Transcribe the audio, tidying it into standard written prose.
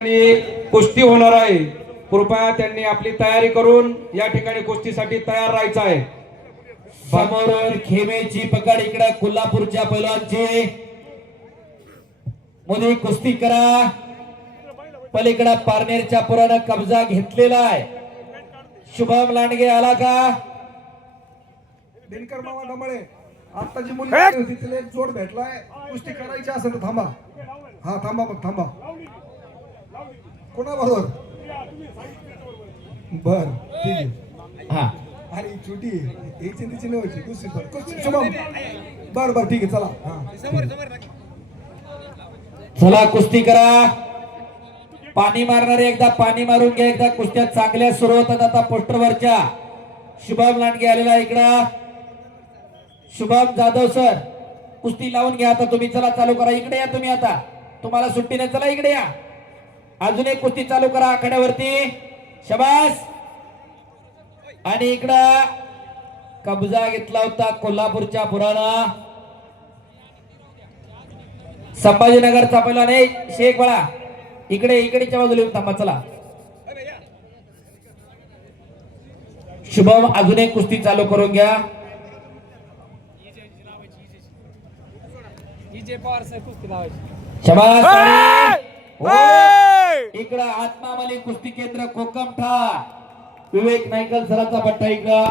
कुस्ती होणार आहे। कृपया त्यांनी आपली तयारी करून या ठिकाणी कुस्तीसाठी तयार राहायचं आहे। समोरून खेमेची पकड इकडे कोल्हापूरच्या पैलवानची मोदी कुस्ती करा। पलीकडे पारनेरच्या पुरानं कब्जा घेतलेला आहे। शुभम लांडगे आला का? दिनकर मामा डमळे आता जी मुलगी होती तिला एक जोड भेटलाय। कुस्ती करायची असेल तर थांबा। हा थांबा मग थांबा। कोणा बरोबर? बर ठीक आहे। हा अरे छोटी याची तिची नाही व्हायची दुसरी बर कुस्ती शुभम बर बर ठीक आहे चला। हा चला कुस्ती करा। पाणी मारणारे एकदा पाणी मारून घ्या। एकदा कुस्त्या चांगल्या सुरू होतात आता पोस्टरवरच्या। शुभम लांडगे आलेला इकडं। शुभम जाधव सर कुस्ती लावून घ्या आता तुम्ही। चला चालू करा। इकडे या तुम्ही आता। तुम्हाला सुट्टी नाही। चला इकडे या। अजून एक कुस्ती चालू करा आखाड्यावरती। शाबास। आणि इकडं कब्जा घेतला होता कोल्हापूरच्या पुराणा संभाजीनगरचा पहिला नाही शेख बळा। इकडे इकडेच्या बाजूला येऊन थांबा। चला शुभम अजून एक कुस्ती चालू करून घ्या। शाबास। इकडं आत्मावली कुस्ती केंद्र कोकमठा विवेक नायकल सरांचा पट्टा इकडं